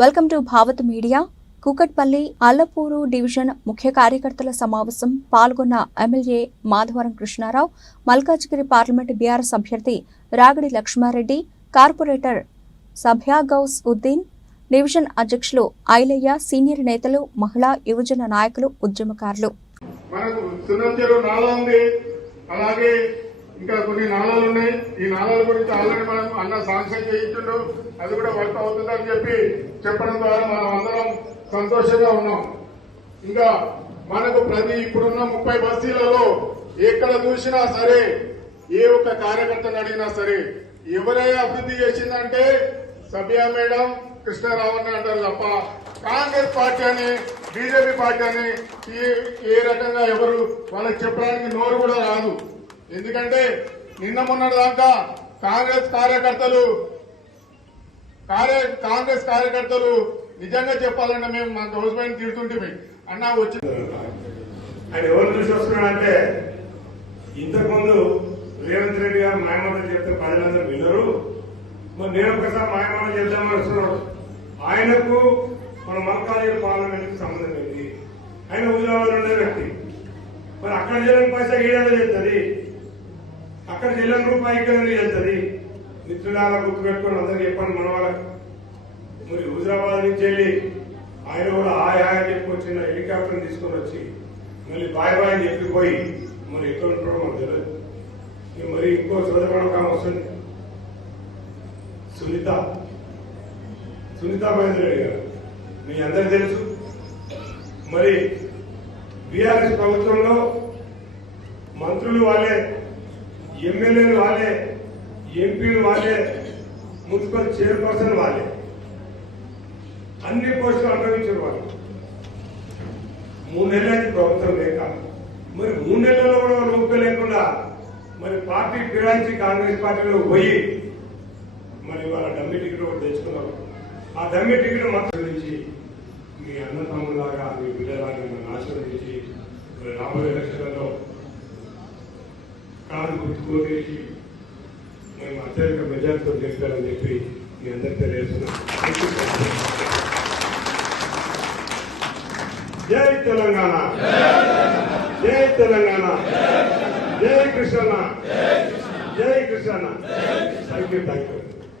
Welcome to Bhavat media. Kukatpally Allapur division ముఖ్య కార్యకర్తల సమావేశం పాల్గొన్న ఎమ్మెల్యే మాధవరం కృష్ణారావు, మల్కాజ్గిరి పార్లమెంటు బీఆర్ఎస్ అభ్యర్థి రాగడి లక్ష్మారెడ్డి, కార్పొరేటర్ సభ్యా గౌస్ ఉద్దీన్, డివిజన్ అధ్యక్షులు ఐలయ్య, సీనియర్ నేతలు, మహిళా యువజన నాయకులు, ఉద్యమకారులు. ఇంకా కొన్ని నాళాలు ఉన్నాయి. ఈ నాళాల గురించి ఆల్రెడీ మనం అన్న శాంక్షన్ చేయించుండు, అది కూడా వర్క్ అవుతుందని చెప్పి చెప్పడం ద్వారా మనం అందరం సంతోషంగా ఉన్నాం. ఇంకా మనకు ఇప్పుడున్న 30 బస్తీలలో ఎక్కడ చూసినా సరే, ఏ ఒక్క కార్యకర్తను అడిగినా సరే, ఎవరే అభివృద్ధి చేసిందంటే సభ్యా మేడం, కృష్ణారావు అని అంటారు తప్ప కాంగ్రెస్ పార్టీ అని, బీజేపీ పార్టీ అని ఏ రకంగా ఎవరు వాళ్ళకి చెప్పడానికి నోరు కూడా రాదు. ఎందుకంటే నిన్న మొన్నటి దాకా కాంగ్రెస్ కార్యకర్తలు నిజంగా చెప్పాలంటే మేము మా గవర్నమెంట్ తిడుతుంటే అన్నా వచ్చి ఆయన ఎవరు చూసి వస్తున్నాడంటే, ఇంతకుముందు రేవంత్ రెడ్డి గారు మాయమాటలు చెప్తే ప్రజలందరూ వినరు, మరి నేను ఒకసారి మాయమాటలు చెప్తామని వస్తున్నాడు. ఆయనకు మన మల్కాజ్గిరి పార్లమెంట్ కి సంబంధం ఏంటి? ఆయన హుజరాబాద్ ఉండే వ్యక్తి, మరి అక్కడ చెల్లని పైసా ఏడాది చెప్తుంది, అక్కడ చెల్లని రూపాయి ఇక్కడ వెళ్తుంది. మిత్రులాగా గుర్తుపెట్టుకుని అందరూ చెప్పండి మన వాళ్ళకి. మరి హుజరాబాద్ నుంచి వెళ్ళి ఆయన కూడా హాయ్ చెప్పుకొచ్చిన హెలికాప్టర్ తీసుకొని వచ్చి మళ్ళీ బాయ్ అని చెప్పిపోయి మరి ఎక్కడ ఉంటాడో మనకు తెలియదు. మరి ఇంకో సోదరణ వస్తుంది, సునీత మహేందర్ రెడ్డి గారు మీ అందరికి తెలుసు. మరి బీఆర్ఎస్ ప్రభుత్వంలో మంత్రులు వాళ్ళే, ఎమ్మెల్యేలు వాళ్ళే, ఎంపీలు వాళ్ళే, మున్సిపల్ చైర్పర్సన్ వాళ్ళే, అన్ని పోస్టులు అనుభవించారు వాళ్ళు. 3 నెలలైంది ప్రభుత్వం లేక. మరి 3 నెలల్లో కూడా రూపాయి లేకుండా మరి పార్టీ ఫిరాయించి కాంగ్రెస్ పార్టీలో పోయి మరి వాళ్ళ డమ్మి టికెట్ ఒకటి తెచ్చుకున్నారు. ఆ డమ్మి టికెట్ మొత్తం నుంచి మీ అన్నతమ్ములాగా, మీ బిడ్డలాగా నన్ను ఆశీర్వదించి మరి రాబోయే ఎలక్షన్లలో కాదు గుర్తుకోగలిగి మేము అత్యధిక మెజార్టీతో గెలిపాలని చెప్పి మీ అందరికీ తెలియజేస్తున్నాం. జై తెలంగాణ, జై తెలంగాణ, జై కృష్ణ, జై కృష్ణ. Thank you.